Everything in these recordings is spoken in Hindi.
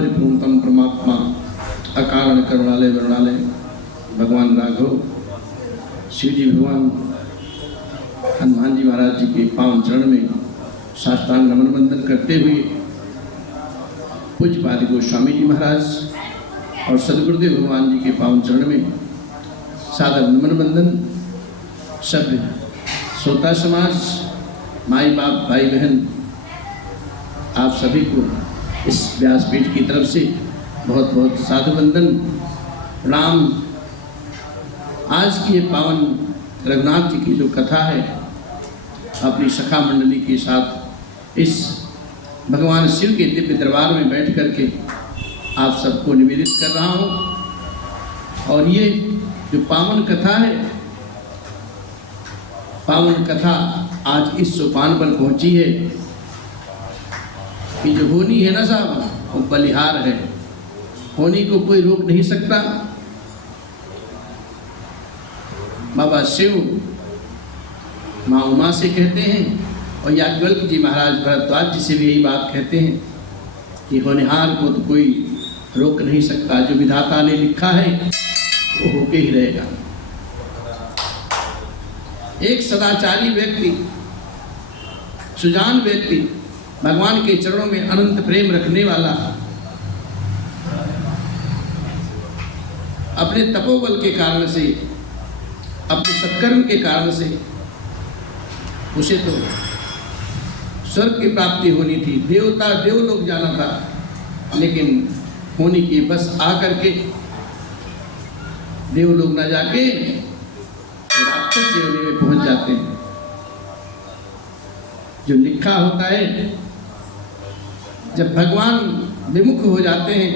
परिपूर्णतम परमात्मा अकारण करुणालय वरुणालय भगवान राघव शिव जी भगवान हनुमान जी महाराज जी के पावन चरण में साष्टांग नमन वंदन करते हुए पूज्य पाद गोस्वामी जी महाराज और सदगुरुदेव भगवान जी के पावन चरण में सादर नमन वंदन। सब श्रोता समाज, माई बाप, भाई बहन, आप सभी को इस व्यासपीठ की तरफ से बहुत बहुत साधु वंदन प्रणाम। आज की ये पावन रघुनाथ जी की जो कथा है, अपनी सखा मंडली के साथ इस भगवान शिव के दिव्य दरबार में बैठ करके आप सबको निवेदित कर रहा हूँ। और ये जो पावन कथा है, पावन कथा आज इस सोपान पर पहुंची है कि जो होनी है ना साहब, वो बलिहार है। होनी को कोई रोक नहीं सकता। बाबा शिव माँ उमा से कहते हैं और याज्ञवल्क्य जी महाराज भरद्वाज जी से भी यही बात कहते हैं कि होनहार को तो कोई रोक नहीं सकता। जो विधाता ने लिखा है वो होके ही रहेगा। एक सदाचारी व्यक्ति, सुजान व्यक्ति, भगवान के चरणों में अनंत प्रेम रखने वाला, अपने तपोबल के कारण से, अपने सत्कर्म के कारण से उसे तो स्वर्ग की प्राप्ति होनी थी, देवलोक जाना था। लेकिन होनी की बस आकर के देवलोक न जाके राक्षस योनि में पहुंच जाते हैं। जो लिखा होता है, जब भगवान विमुख हो जाते हैं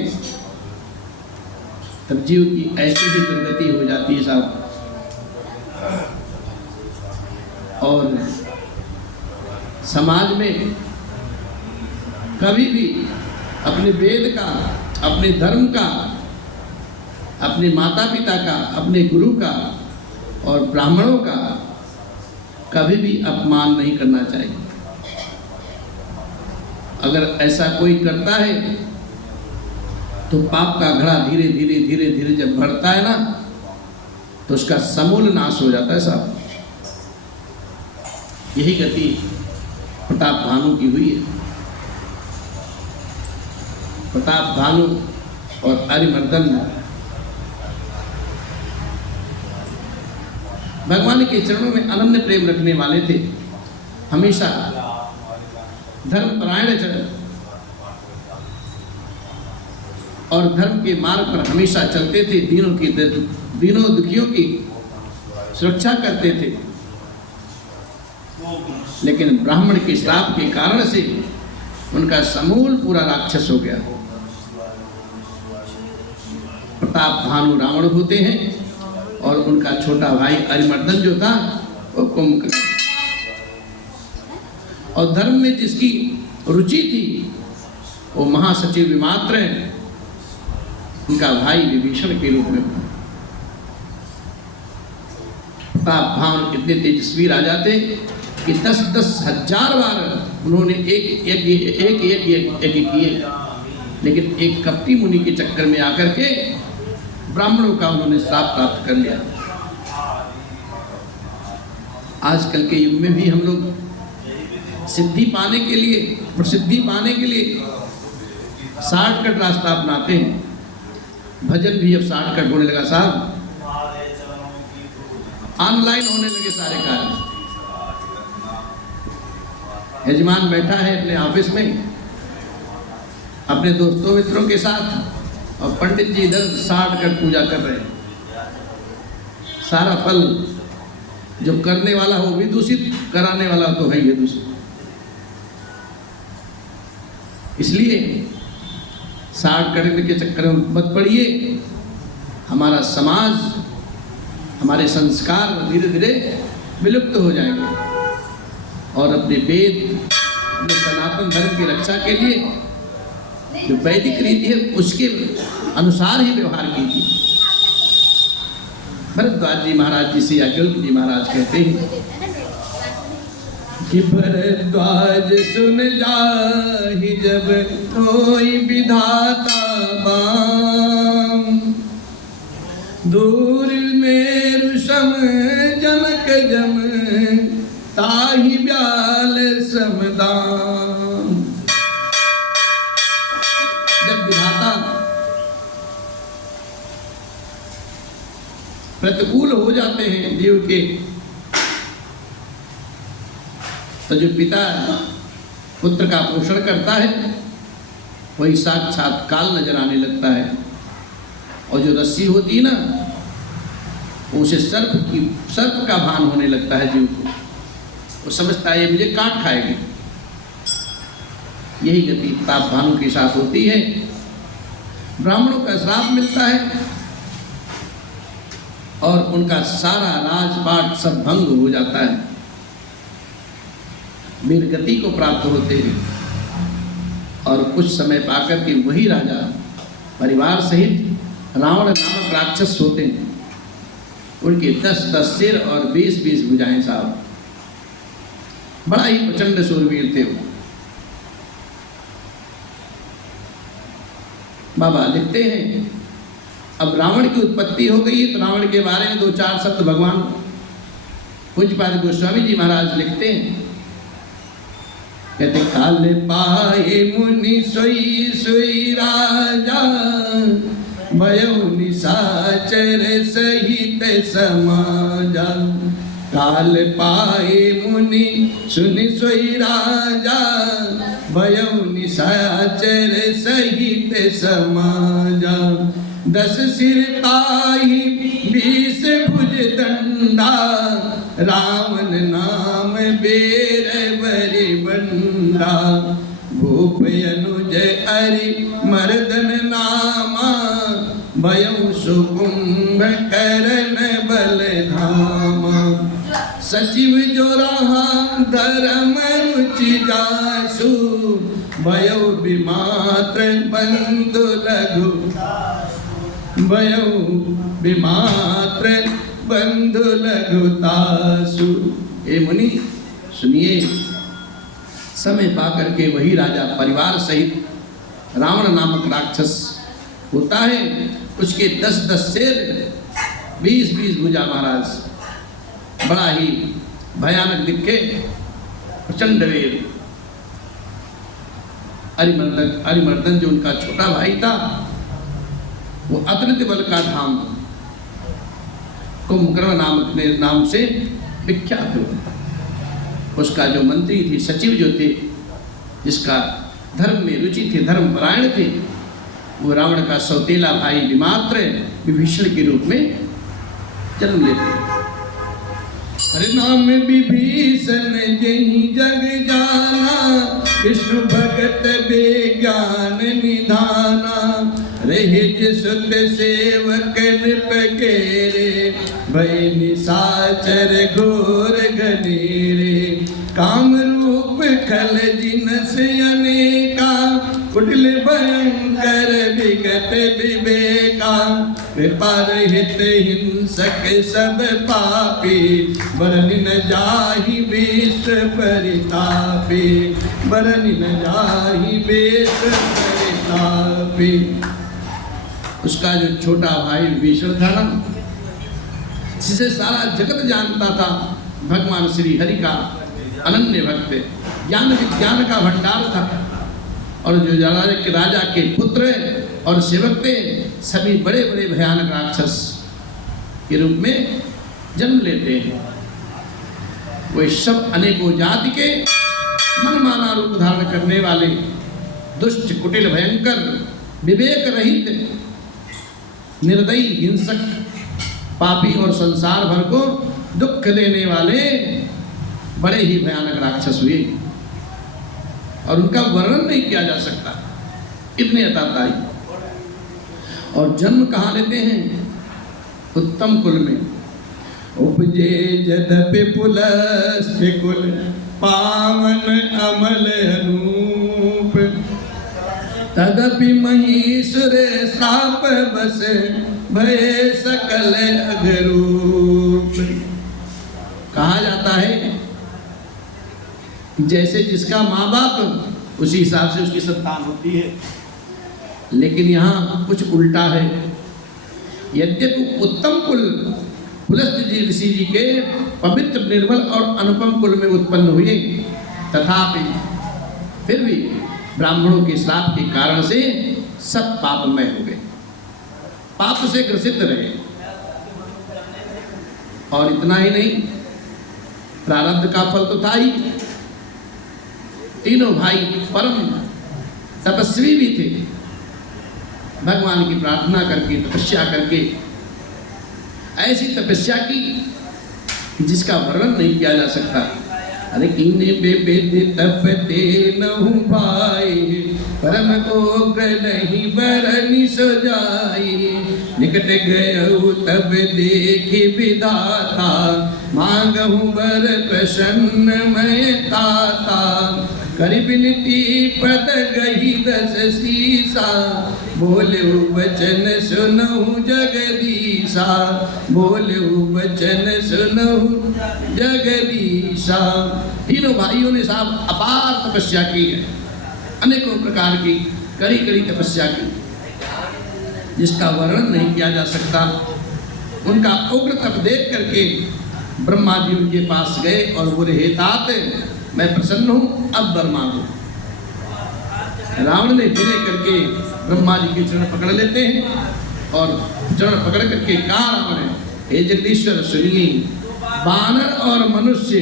तब जीव की ऐसी ही दुर्गति हो जाती है साहब। और समाज में कभी भी अपने वेद का, अपने धर्म का, अपने माता पिता का, अपने गुरु का और ब्राह्मणों का कभी भी अपमान नहीं करना चाहिए। अगर ऐसा कोई करता है तो पाप का घड़ा धीरे धीरे धीरे धीरे जब बढ़ता है ना, तो उसका समूल नाश हो जाता है साहब। यही गति प्रताप भानु की हुई है। प्रताप भानु और अरिमर्दन भगवान के चरणों में अनन्य प्रेम रखने वाले थे। हमेशा धर्मपरायण चरण और धर्म के मार्ग पर हमेशा चलते थे। दीनों दुखियों की सुरक्षा करते थे। लेकिन ब्राह्मण के श्राप के कारण से उनका समूल पूरा राक्षस हो गया। प्रताप भानु रावण होते हैं और उनका छोटा भाई अरिमर्दन जो था वो कुंभकर्ण। और धर्म में जिसकी रुचि थी वो महासचिव विमात्र है, उनका भाई विभीषण के रूप में। प्रताप भानु इतने तेजस्वी राजा थे कि 10-10 हजार बार उन्होंने एक किए, लेकिन एक कपटी मुनि के चक्कर में आकर के ब्राह्मणों का उन्होंने श्राप प्राप्त कर लिया। आजकल के युग में भी हम लोग सिद्धि पाने के लिए, प्रसिद्धि पाने के लिए शॉर्टकट रास्ता अपनाते हैं। भजन भी अब शॉर्टकट होने लगा साहब, ऑनलाइन होने लगे सारे कार्य। यजमान बैठा है अपने ऑफिस में अपने दोस्तों मित्रों के साथ और पंडित जी इधर शॉर्टकट पूजा कर रहे हैं। सारा फल जो करने वाला हो भी दूषित, कराने वाला तो है ही दूषित। इसलिए शॉर्टकट के चक्कर में मत पड़िए। हमारा समाज, हमारे संस्कार धीरे धीरे विलुप्त हो जाएंगे। और अपने वेद, अपने सनातन धर्म की रक्षा के लिए जो वैदिक रीति है उसके अनुसार ही व्यवहार कीजिए। भरद्वाज जी महाराज जी से याज्ञवल्क्य जी महाराज कहते हैं कि भरद्वाज सुन जाहि जब कोई विधाता बाम, दूर मेरु सम जनक जम ताहि ब्याल समदाम। जब विधाता प्रतिकूल हो जाते हैं जीव के, तो जो पिता पुत्र का पोषण करता है वही साक्षात काल नजर आने लगता है। और जो रस्सी होती है ना, उसे सर्प का भान होने लगता है जीव को। वो समझता है ये मुझे काट खाएगी। यही गति ताप भानु के साथ होती है। ब्राह्मणों का श्राप मिलता है और उनका सारा राजपाट सब भंग हो जाता है। वीरगति को प्राप्त होते हैं और कुछ समय पाकर के वही राजा परिवार सहित रावण नामक राक्षस होते हैं। उनके 10-10 सिर और 20-20 भुजाएं साहब। बड़ा ही प्रचंड शूरवीर थे वो। बाबा लिखते हैं, अब रावण की उत्पत्ति हो गई है तो रावण के बारे में 2-4 शब्द भगवान पूज्यपाद गोस्वामी जी महाराज लिखते हैं। कहते काल पाए मुनि सोई सोई राजा, भयो निशाचर सहित समाजा। काल पाए मुनि सुनि सोई राजा, भयो निशाचर सहित समाजा। 10 सिर ताहि 20 भुज दंडा, रावण नाम बेर बरि बंडा। भूप अनुज अरि मर्दन नामा, भयो सुकुंभ करण बल धामा। सचिव जो रहा धर्म रुचि जासु, भयो विमात्र बंधु लघु, भयो विमात्र बंधु लघुतासु। ए मुनि सुनिए, समय पाकर के वही राजा परिवार सहित रावण नामक राक्षस होता है। उसके 10-10 सिर 20-20 भुजा महाराज। बड़ा ही भयानक दिखे, प्रचंड वीर। अरिमर्दन जो उनका छोटा भाई था, वो अतृत बल का धाम कुंभकर्ण नाम से विख्यात हुआ। उसका जो मंत्री थे, सचिव जो थे, जिसका धर्म में रुचि थी, धर्म परायण थे, वो रावण का सौतेला भाई विमात्र विभीषण के रूप में जन्म लेते हैं। नाम विभीषण जहि जग जाना, विष्णु भगत बेज्ञान निधाना। रहिज सुत सेवक नृप केरे, भय निशाचर घोर गनेरे। काम रूप खल जिनस अनेका, कुटिल भयंकर विगत विवेका। कृपा रहित हिंसक सब पापी, बरनि न जाहि विष परितापी। बरनि न जाहि विष परितापी। उसका जो छोटा भाई विभीषण था ना, जिसे सारा जगत जानता था, भगवान श्री हरि का अनन्य भक्त, ज्ञान विज्ञान का भंडार था। और जो राजा के पुत्र और सेवक थे, सभी बड़े बड़े भयानक राक्षस के रूप में जन्म लेते हैं। वे सब अनेकों जाति के मनमाना रूप धारण करने वाले, दुष्ट, कुटिल, भयंकर, विवेक रहित, निर्दयी, हिंसक, पापी और संसार भर को दुख देने वाले बड़े ही भयानक राक्षस हुए। और उनका वर्णन नहीं किया जा सकता, इतने अताताई। और जन्म कहाँ लेते हैं? उत्तम कुल में। उपजे यद्यपि पुलस्त्य कुल, पावन अमल अनूप। तदपि महीसुर श्राप बस, भय सकल अघरूप। कहा जाता है जैसे जिसका माँ बाप उसी हिसाब से उसकी संतान होती है। लेकिन यहाँ कुछ उल्टा है। यद्यपि उत्तम कुल पुलस्त्य जी ऋषि जी के पवित्र, निर्मल और अनुपम कुल में उत्पन्न हुए, तथापि फिर भी ब्राह्मणों के श्राप के कारण से सब पापमय हो गए, पाप से ग्रसित रहे। और इतना ही नहीं, प्रारब्ध का फल तो था ही। तीनों भाई परम तपस्वी भी थे, भगवान की प्रार्थना करके, तपस्या करके, ऐसी तपस्या की जिसका वर्णन नहीं किया जा सकता। अरे कीने बेबेद तपते नहु भाई, परम उग्र नहीं बरनी सो जाई। निकट गयउ तब देखि विधाता, मांगहु बर प्रसन्न मय ताता। करि बिनती पद गही दस सीसा, बोलेउ वचन सुनहु जगदीशा। बोलेउ वचन सुनहु जगदीशा। तीनों भाइयों ने साहब अपार तपस्या की है, अनेकों प्रकार की कड़ी कड़ी तपस्या की, जिसका वर्णन नहीं किया जा सकता। उनका उग्र तप देख करके ब्रह्मा जी उनके पास गए और बोले, हे तात, मैं प्रसन्न हूँ, अब वर मांगो। रावण ने विनय करके ब्रह्मा जी के चरण पकड़ लेते हैं और चरण पकड़ करके कहा रावण है, हे जगदीश्वर सुनिए, वानर और मनुष्य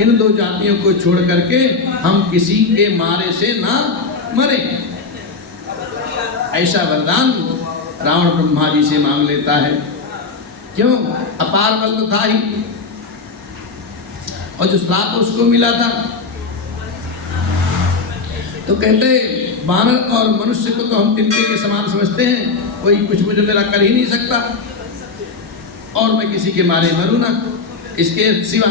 इन दो जातियों को छोड़ करके हम किसी के मारे से ना मरे। ऐसा वरदान रावण ब्रह्मा जी से मांग लेता है। क्यों? अपार बल तो था ही, और जो श्राप उसको मिला था। तो कहते वानर और मनुष्य को तो हम तिनके के समान समझते हैं, कोई कुछ मुझे मेरा कर ही नहीं सकता, और मैं किसी के मारे मरूं ना, इसके सिवा।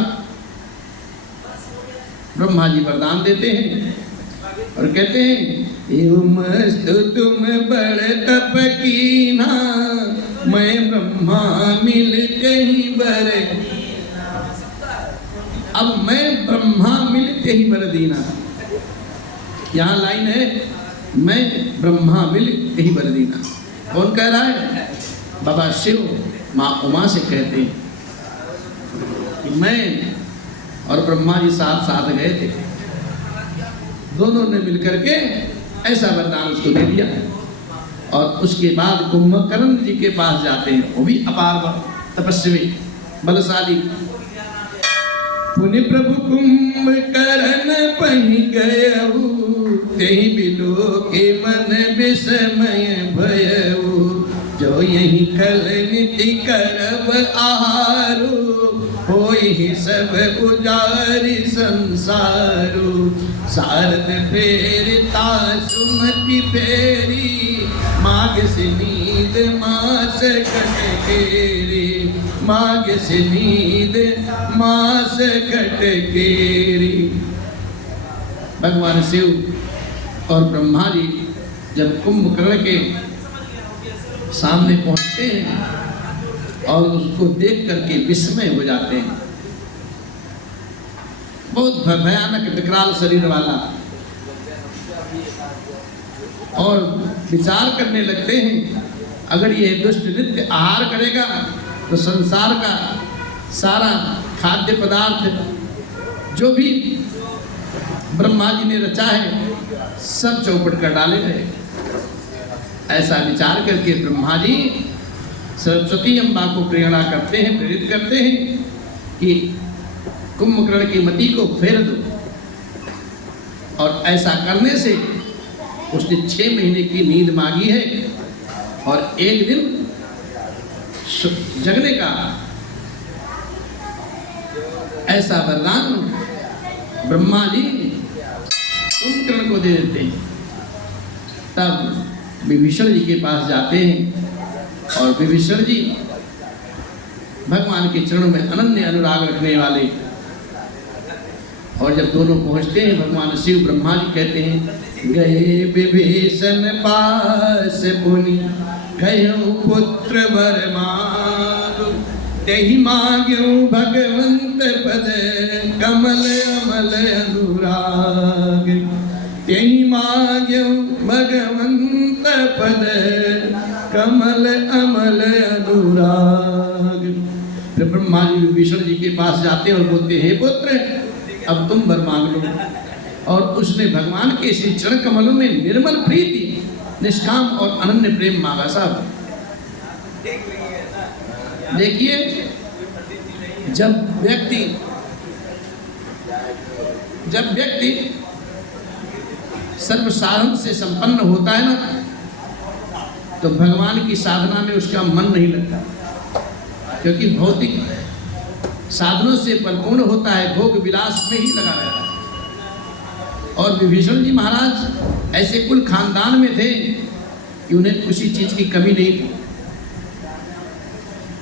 ब्रह्मा जी वरदान देते हैं और कहते हैं, एवमस्तु तुम बड़ तप कीना, मैं ब्रह्मा मिलते ही बर। अब मैं ब्रह्मा मिलते ही बर दीना। यहाँ लाइन है, मैं ब्रह्मा मिलते ही बर दीना। कौन कह रहा है? बाबा शिव माँ उमा से कहते हैं कि मैं और ब्रह्मा जी साथ साथ गए थे, दोनों ने मिलकर के ऐसा वरदान उसको दे दिया। और उसके बाद कुंभकर्ण जी के पास जाते हैं, वो भी अपार तपस्वी बलशाली। पुनि प्रभु कुंभकर्ण पहि गयउ, तेहि बिलो के मन विस्मय भयउ। जो यही कल निति करब आहारो, होई सब उजारि संसारो। शारद फेरता सुमति फेरी, माघ से नींद मास कटकेरी। माघ से नींद मास कटकेरी। भगवान शिव और ब्रह्मा जी जब कुंभकर्ण के सामने पहुंचते हैं और उसको देख करके विस्मय हो जाते हैं। बहुत भयानक विकराल शरीर वाला, और विचार करने लगते हैं, अगर ये दुष्ट नित्य आहार करेगा तो संसार का सारा खाद्य पदार्थ जो भी ब्रह्मा जी ने रचा है सब चौपट कर डालेंगे। ऐसा विचार करके ब्रह्मा जी सरस्वती अम्बा को प्रेरणा करते हैं, प्रेरित करते हैं कि कुंभकर्ण की मति को फेर दो। और ऐसा करने से उसने 6 महीने की नींद मांगी है और एक दिन जगने का ऐसा वरदान ब्रह्मा जी कुंभकर्ण को दे देते हैं। तब विभीषण जी के पास जाते हैं और विभीषण जी भगवान के चरणों में अनन्य अनुराग रखने वाले। और जब दोनों पहुंचते हैं, भगवान शिव ब्रह्मा जी कहते हैं, गए विभीषण पास पुनि, गयो पुत्र वर मांगो। तेहि मांग्यो भगवंत पद कमल अमल अनुराग। तेहि मांग्यो भगवंत पद कमल अमल अनुराग। फिर ब्रह्मा जी विभीषण जी के पास जाते और बोलते, हे पुत्र अब तुम वर मांग लो। और उसने भगवान के श्री चरण कमलों में निर्मल प्रीति, निष्काम और अनन्य प्रेम मांगा। साहब देखिए, जब व्यक्ति सर्व साधन से संपन्न होता है ना, तो भगवान की साधना में उसका मन नहीं लगता, क्योंकि भौतिक साधनों से परिपूर्ण होता है, भोग विलास में ही लगा रहता है। और विभीषण जी महाराज ऐसे कुल खानदान में थे कि उन्हें किसी चीज की कमी नहीं थी,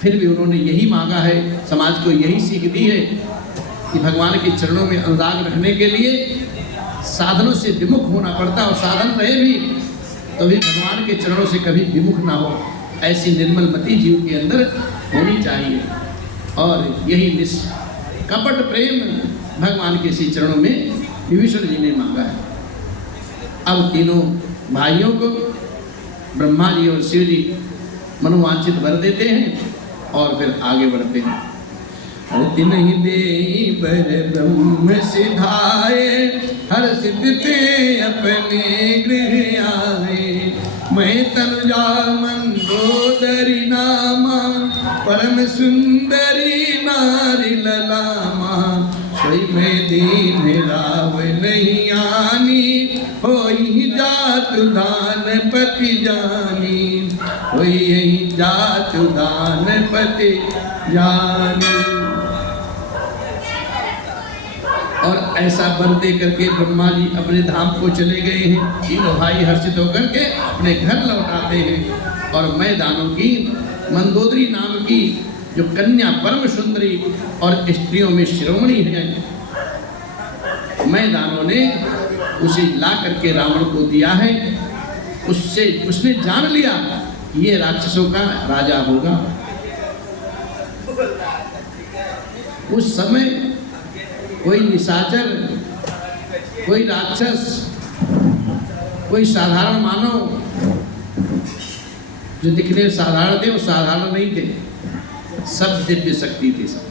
फिर भी उन्होंने यही मांगा है, समाज को यही सीख दी है कि भगवान के चरणों में अनुराग रखने के लिए साधनों से विमुख होना पड़ता है, और साधन रहे भी तो भी भगवान के चरणों से कभी विमुख ना हो, ऐसी निर्मल मति जीव के अंदर होनी चाहिए। और यही निष्कपट प्रेम भगवान के श्री चरणों में विभीषण जी ने मांगा है। अब तीनों भाइयों को ब्रह्मा जी और शिव जी मनोवांछित वर देते हैं और फिर आगे बढ़ते हैं। तिन्हि देहि बर ब्रह्म सिधाए, हर्षित ते अपने गृह आए। मैं तनुजा मंदोदरी नामा, परम सुंदरी नारी ललामा। सोई मैं दीन राव नहीं आनी, होई जातु दान पति जानी। होई यही जातु दान पति जानी। और ऐसा वर दे करके ब्रह्मा जी अपने धाम को चले गए हैं। तीनों भाई हर्षित होकर के अपने घर लौट आते हैं। और मैदानों की मंदोदरी नाम की जो कन्या परम सुंदरी और स्त्रियों में शिरोमणि है, मैदानों ने उसे ला करके रावण को दिया है। उसने जान लिया ये राक्षसों का राजा होगा। उस समय कोई निशाचर, कोई राक्षस, कोई साधारण मानव जो दिखने में साधारण थे वो साधारण नहीं थे, सब दिव्य शक्ति थे। सब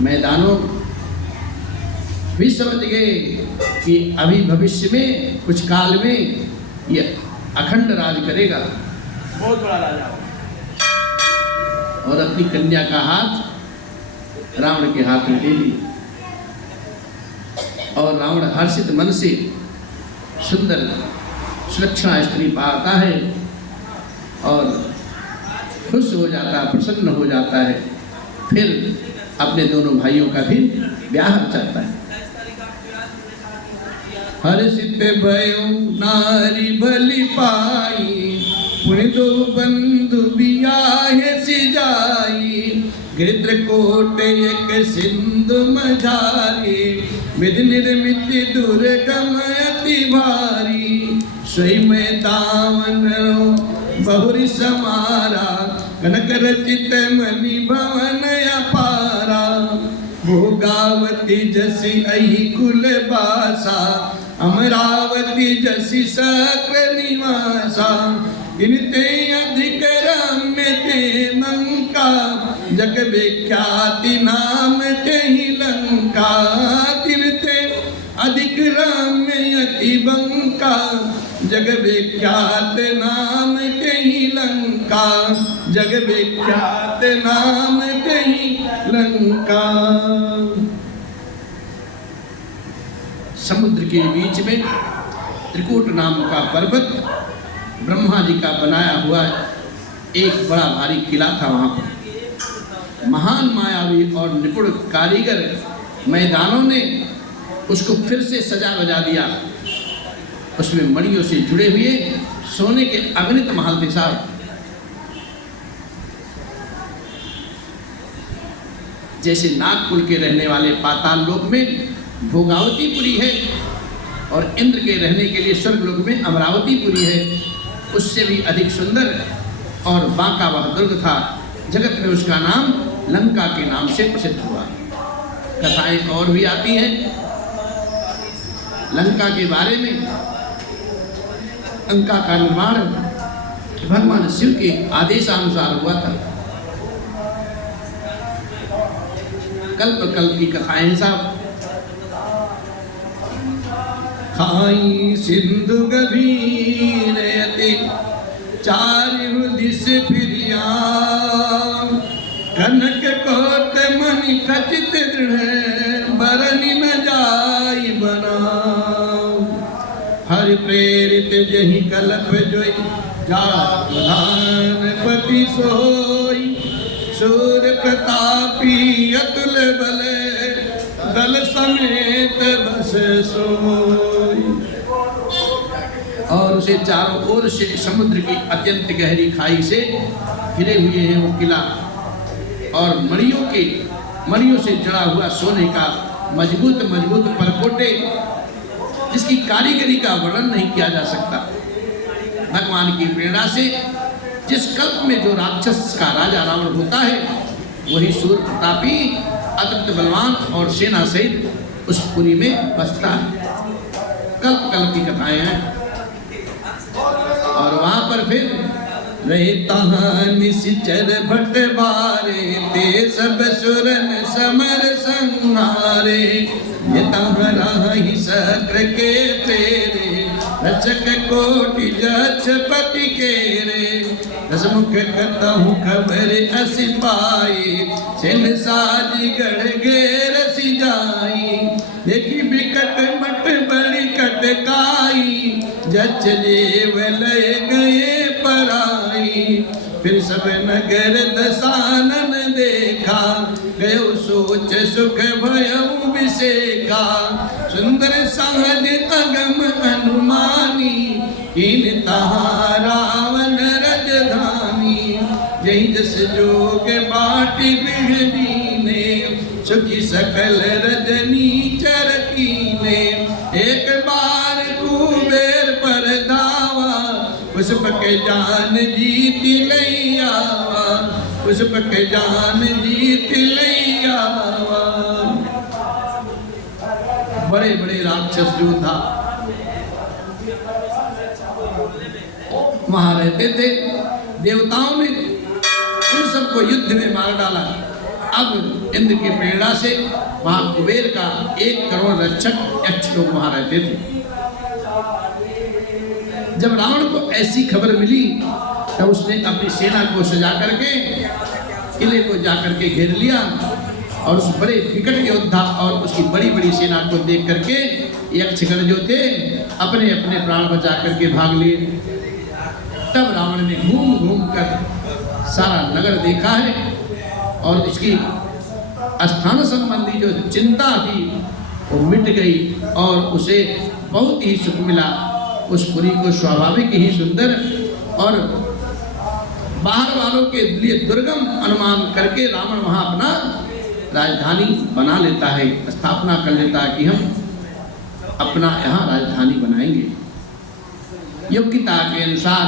मैदानों भी समझ गए कि अभी भविष्य में कुछ काल में ये अखंड राज करेगा, बहुत बड़ा राजा। और अपनी कन्या का हाथ रावण के हाथ में दे दिया। और रावण हर्षित मन से सुंदर सुलक्षणा स्त्री पाता है और खुश हो जाता है, प्रसन्न हो जाता है। फिर अपने दोनों भाइयों का भी ब्याह चाहता है। हर्षित भयो नारी भली पाई, पुण्य दो बंधु बियाहे सिजाई। गृत्रकोट एक सिंधु मझारी, विध निर्मित दुर्गम अति भारी। सोई में दावन बहुरी समारा, कनक रचित मणि भवन अपारा। भोगावती जसी अहि कुल बासा, अमरावती जसी सक्र निवासा। इनते अधिक रम्य ते लंका, जग विख्याति नाम तेहि लंका। तिनते अधिक रम्य अति बंका, जग विख्यात नाम तेहि लंका। जग विख्यात नाम तेहि लंका। समुद्र के बीच में त्रिकूट नाम का पर्वत, ब्रह्मा जी का बनाया हुआ एक बड़ा भारी किला था। वहां पर महान मायावी और निपुण कारीगर मैदानों ने उसको फिर से सजा बजा दिया। उसमें मणियों से जुड़े हुए सोने के अगणित महल थे। साहब जैसे नागकुल के रहने वाले पाताल लोक में भोगावतीपुरी है और इंद्र के रहने के लिए स्वर्ग लोक में अमरावतीपुरी है, उससे भी अधिक सुंदर और बांका वह दुर्ग था जगत में उसका नाम लंका के नाम से प्रसिद्ध हुआ। कथाएं और भी आती हैं लंका के बारे में। लंका का निर्माण भगवान शिव के आदेशानुसार हुआ था। कल्प कल्प की कथाएं साहब। खाई सिंधु गभीर यति चारु दिस फिरिया कनक कोट मणि खचित दृढ़ बरनि न जाई बनाओ हरि प्रेरित जहि कल्प जोई जान पति सोई सूर प्रतापी अतुल बल दल समेत बस सोई। और उसे चारों ओर से समुद्र की अत्यंत गहरी खाई से घिरे हुए हैं वो किला और मणियों से जड़ा हुआ सोने का मजबूत मजबूत परकोटे जिसकी कारीगरी का वर्णन नहीं किया जा सकता। भगवान की प्रेरणा से जिस कल्प में जो राक्षस का राजा रावण होता है वही सूर प्रतापी अत्यंत बलवान और सेना सहित उस पुरी में बसता है। कल्प कल्प की कथाएं हैं। और वहां पर फिर रहता निश्चर भट्ट बारे ते सब सुरन समर संहारे ही सक्र के प्रेरे रचक कोटि जक्षपति केरे रसमुख करता हूँ खबर असी पाई सिन साज गढ़ घेर सी जाई देखी बिकट मट बड़ी कटकाई जच जेव लय गए पराई फिर सब नगर दसानन देखा गयो सोच सुख भयउ विसेखा सुंदर सहज अगम अनुमानी कीन तहाँ रावण रजधानी जही जस जोग बाटी बिहदीने सुखी सकल रजनी चरकीने एक बार कुबेर पर धावा पुष्प के जान जीत लैयावा पुष्प के जान जीत लैयावा। बड़े बड़े राक्षस जो था वहां रहते थे। देवताओं ने उन सबको युद्ध में मार डाला। अब इंद्र की प्रेरणा से वहां कुबेर का 1 करोड़ रक्षक यक्ष लोग वहां रहते थे। जब रावण को ऐसी खबर मिली तो उसने अपनी सेना को सजा करके किले को जाकर के घेर लिया और उस बड़े विकट योद्धा और उसकी बड़ी बड़ी सेना को देख करके यक्षगण जो थे अपने अपने प्राण बचा करके भाग लिए। तब रावण ने घूम घूम कर सारा नगर देखा है और उसकी स्थान संबंधी जो चिंता थी वो मिट गई और उसे बहुत ही सुख मिला। उस पुरी को स्वाभाविक ही सुंदर और बाहर वालों के लिए दुर्गम अनुमान करके रावण वहां अपना राजधानी बना लेता है, स्थापना कर लेता है कि हम अपना यहाँ राजधानी बनाएंगे। योग्यता के अनुसार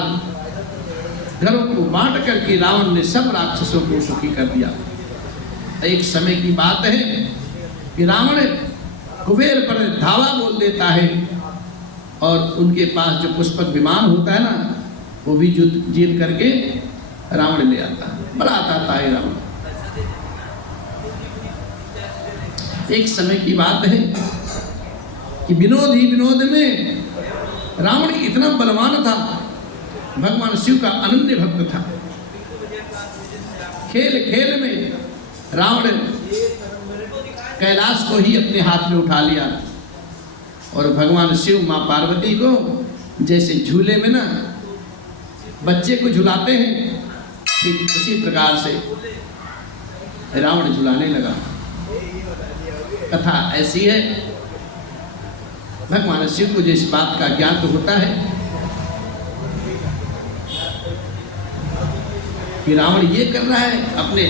घरों को बांट करके रावण ने सब राक्षसों को सुखी कर दिया। एक समय की बात है कि रावण कुबेर पर धावा बोल देता है और उनके पास जो पुष्पक विमान होता है ना वो भी जीत करके रावण ले आता है। बड़ा आता है रावण। एक समय की बात है कि विनोद ही विनोद में रावण इतना बलवान था, भगवान शिव का अनन्य भक्त था। खेल खेल में रावण कैलाश को ही अपने हाथ में उठा लिया और भगवान शिव माँ पार्वती को जैसे झूले में ना बच्चे को झुलाते हैं ठीक उसी प्रकार से रावण झुलाने लगा। कथा ऐसी है, भगवान शिव को जिस बात का ज्ञान तो होता है कि रावण ये कर रहा है, अपने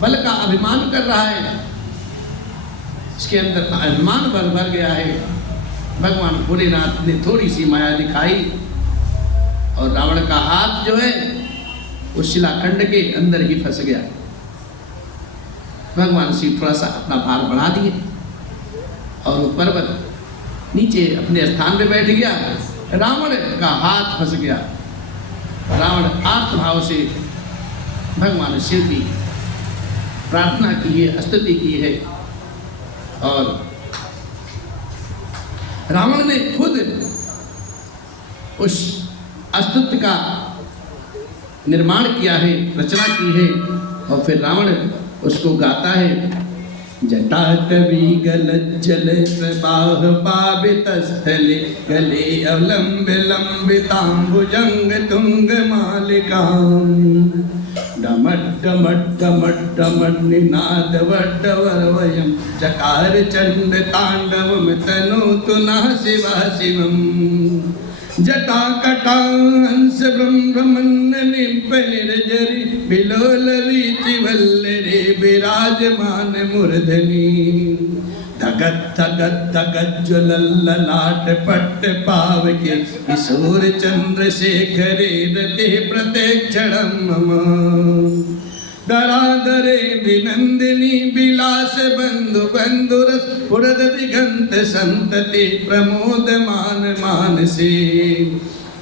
बल का अभिमान कर रहा है, इसके अंदर अभिमान भर गया है। भगवान भोलेनाथ ने थोड़ी सी माया दिखाई और रावण का हाथ जो है उस शिलाखंड के अंदर ही फंस गया। भगवान शिव थोड़ा सा अपना भार बढ़ा दिए और वो पर्वत नीचे अपने स्थान पे बैठ गया। रावण का हाथ फंस गया। रावण आर्तभाव से भगवान शिव की प्रार्थना की है, स्तुति की है और रावण ने खुद उस स्तुति का निर्माण किया है, रचना की है और फिर रावण उसको गाता है। जटा कवि गलज्जल प्रवाह पावित स्थले गले अवलंब लंबितांबुजंग तुंग मालिकां डमट डमट डमट डमट निनाद वड्डवरवयं चकार चंड तांडवम तनोतु नः शिवा शिवम् जटा कटा हंस ब्रह्मन्न निंप निर्जरी बिलोल वीचि वल्लरे विराजमान मूर्धनि धगत धगत धगत ज्वलल्ललाट पट्ट पावके किशोर चंद्रशेखरे रते प्रत्यक्षणं मम दरादरे नंदिनी विलास बंधु बंधुरस पुरद दिगंत संतति प्रमोद मान मानसी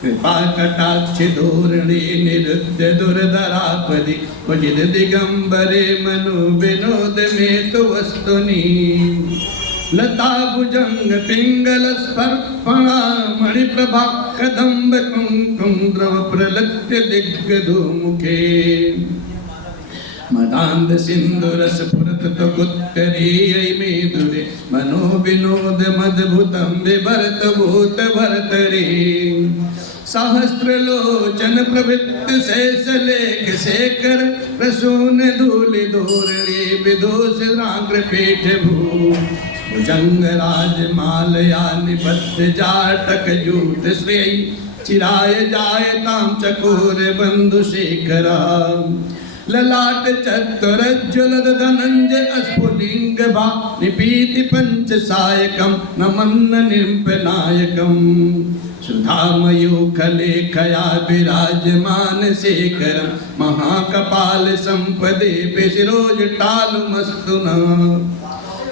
कृपा कटाक्ष धोरणे निरुद्ध दुर्धरापदि उजित दिगंबरे मनु विनोद में तो वस्तुनि लता भुजंग पिंगल स्पर्पणा मणिप्रभा कदम्ब कुंकुम द्रव प्रलक्ष्य दिग्गधो मुखे मदांध सिंधुरस पुरत तो गुत्तरीय मेदुरे मनो विनोद मदभुतम विभरत भूत भरतरे सहस्त्रलोचन प्रवृत्त शेष लेख शेखर प्रसून धूलि धोरणे विदोष राग्र पेठ भू भुजंग राज मालया निबद्ध जाटक यूत श्रेय चिराय जाय ताम चकोर बंधु शेखरा ललाट चतुरज्ज्वलद धनंजय अस्फुलिंग भा निपीति पंच सायकम नमन्न निंप नायकम सुधामयो खले खया विराजमान शेखरम महाकपाल संपदे पेशिरोज टाल मस्तुना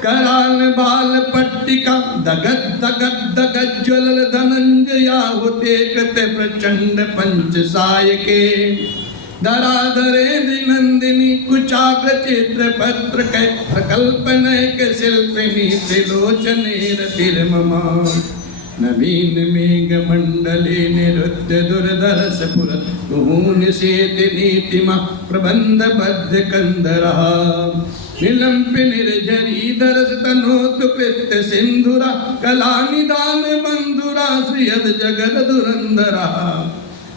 कराल बाल पट्टिका दगद दगद दगद ज्वलल धनंजयाहुते कृत प्रचंड पंच सायके धराधरे नंदिनी कुचाग्र चित्र पत्र कै प्रकल्पन के शिल्पिनी त्रिलोचने रतिर्ममा नवीन मेघ मंडले निरुद्ध दुर्धरस पुरत कुहून शेति नीतिमा प्रबंध बद्ध कंदरा निलंप निर्झरी दरस तनोत पित्त सिंधुरा कला निदान बंधुरा श्रीयद जगद धुरंधरा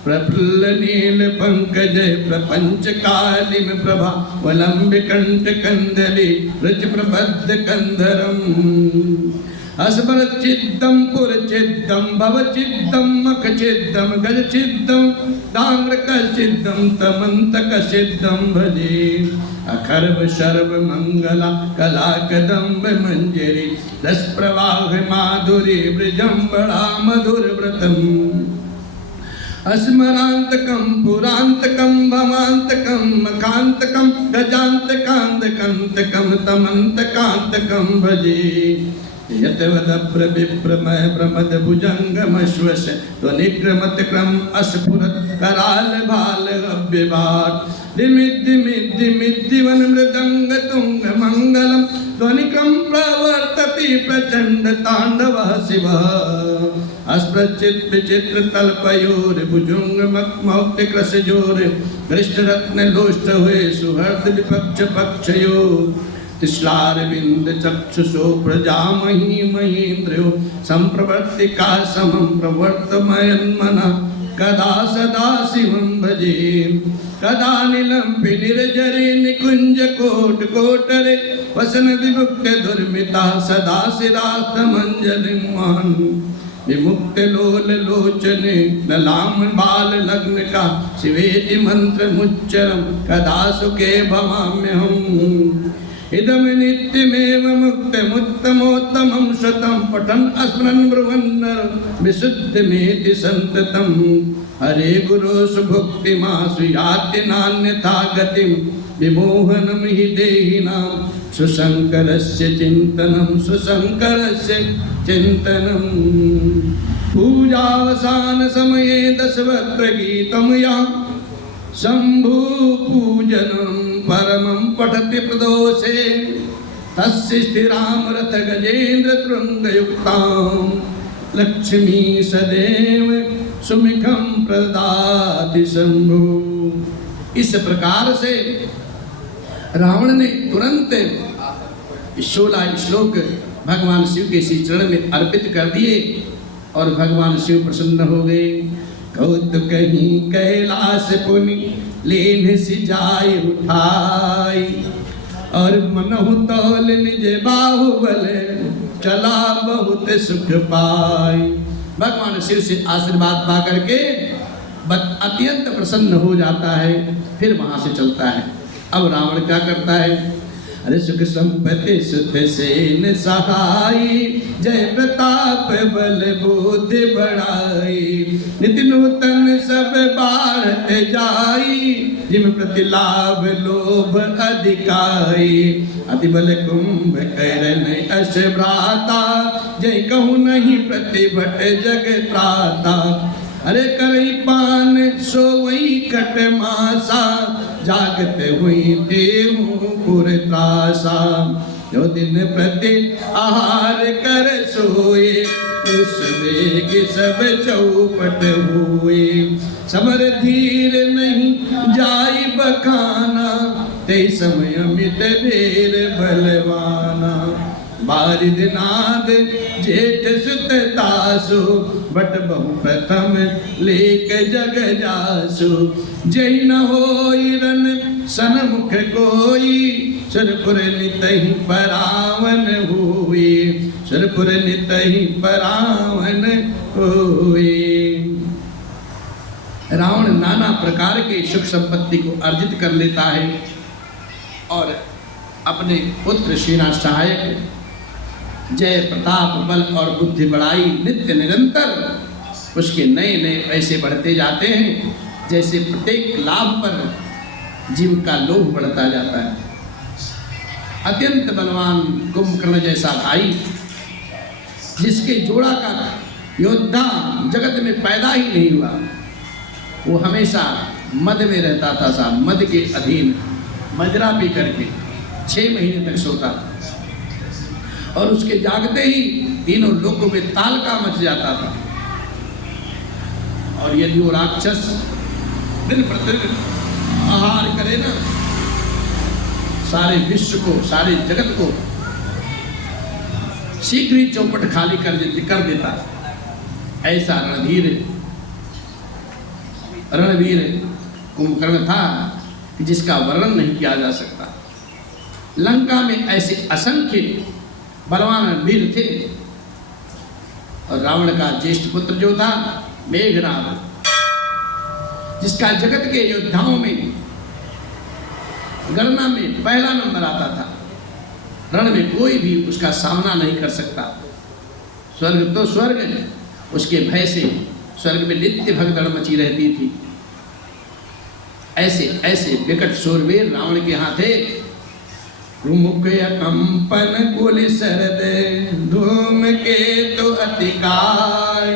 प्रफुल्ल नील पंकज प्रपंच कालिम प्रभा वलंब कंठ कंदली रज प्रबद्ध कंधरम अस्बर चिद्दम पुर चिद्दम भव चिद्दम मख चिद्दम गज चिद्दम दाम्र चिद्दम तमंत चिद्दम भजे अखर्व शर्व मंगला कला कदम्ब मंजरी रस प्रवाह माधुरी ब्रजम्बड़ा मधुर व्रतम अस्मरांतकं पुरांतकं भवांतकं मकांतकं गजांतकांतकंतकं तमंतकांतकं भजे यतवदप्र विप्रमय प्रमद भुजंगमश्वश त्वनिक्रमत क्रम अस्फुरत कराल भाल अव्यवाट दिमिद्दिमिद्दिमिद्दिवन मृदंग तुंग मंगलम ध्वनिक्रम प्रवर्तति प्रचंड तांडव शिव अस्प्रचित विचित्र तल्पयोर भुजुंग मौक्ति कृशजोर कृष्ण रत्न लोष्ट हुए सुहृद विपक्ष पक्षयो तिश्लार बिंद चक्षुषो प्रजामही महीन्द्रयो संप्रवर्तिका समं प्रवर्तमयन्मना कदा सदा शिवं भजे कदा निलंपि निर्जरे निकुंज कोट कोटरे वसन विमुक्त दुर्मिता सदा शिरास्तमंजलिमान विमुक्त लोल लोचने नलाम बाल लग्न का शिवेति मंत्र मुच्चरम कदा सुखे भवाम्यहम् इदम नित्यमेव मुक्तमुत्तमोत्तमं शतं पठन् स्मरन् ब्रुवन् विशुद्धमेति संततं हरे गुरो सुभुक्तिमासु याति नान्यथा गतिं विमोहनं हि देहिनां सुशंकरस्य चिंतनं सुशंकरस्य चिंतनं पूजावसान समये दशवक्त्र गीतं या शंभु पूजनं परमं पठति प्रदोषे तस्य स्थिरां रथ गजेन्द्र तृङ्गयुक्तां लक्ष्मी सदैव सुमिखं प्रदाति शंभु। इस प्रकार से रावण ने तुरंत 16 श्लोक भगवान शिव के श्री चरण में अर्पित कर दिए और भगवान शिव प्रसन्न हो गए। कौतुक कहीं कैलाश पुनि लेन सी जाय उठाई और मनहु तौल निज बाहुबल चला बहुत सुख पाई। भगवान शिव से आशीर्वाद पा करके अत्यंत प्रसन्न हो जाता है, फिर वहां से चलता है। अब रावण क्या करता है? अरे सुख संपत्ति सुत सेन सहाई जय प्रताप बल बुद्धि बढ़ाई नित्य नूतन सब बाढ़ जाई जिम प्रति लाभ लोभ अधिकाई अति बल कुंभ करन अश भ्राता जय कहूँ नहीं प्रतिभट जग त्राता। अरे करई पान सोई कट मासा जागत हुई देहूँ पुर त्रासा जो दिन प्रति आहार कर सोए उस वेग सब चौपट हुए समर धीर नहीं जाई बखाना ते समय मित ढेर बलवाना बारिद नाद जेठ सुत तासु बट बहु प्रथम लेक जग जासु जय न होई रन सनमुख कोई सुरपुर नितहि परावन हुए सुरपुर नितहि परावन हुए। रावण नाना प्रकार के सुख संपत्ति को अर्जित कर लेता है और अपने पुत्र श्रीनाथ सहायक जय प्रताप बल और बुद्धि बढ़ाई नित्य निरंतर उसके नए नए पैसे बढ़ते जाते हैं। जैसे प्रत्येक लाभ पर जीव का लोभ बढ़ता जाता है। अत्यंत बलवान कुंभकर्ण जैसा भाई जिसके जोड़ा का योद्धा जगत में पैदा ही नहीं हुआ, वो हमेशा मद में रहता था। सा मद के अधीन मदिरा पी करके 6 महीने तक सोता और उसके जागते ही तीनों लोकों में तालका मच जाता था। और यदि वो राक्षस दिन प्रतिदिन आहार करे ना, सारे विश्व को सारे जगत को शीघ्र ही चौपट खाली कर देता। ऐसा रणवीर कुंभकर्ण था कि जिसका वर्णन नहीं किया जा सकता। लंका में ऐसे असंख्य बलवान वीर थे और रावण का ज्येष्ठ पुत्र जो था मेघनाद, जिसका जगत के योद्धाओं में गणना में पहला नंबर आता था। रण में कोई भी उसका सामना नहीं कर सकता। स्वर्ग तो स्वर्ग, उसके भय से स्वर्ग में नित्य भगदड़ मची रहती थी। ऐसे ऐसे विकट शूरवीर रावण के यहाँ थे। मुख कंपन कुल सरद धूम के तो अतिकाय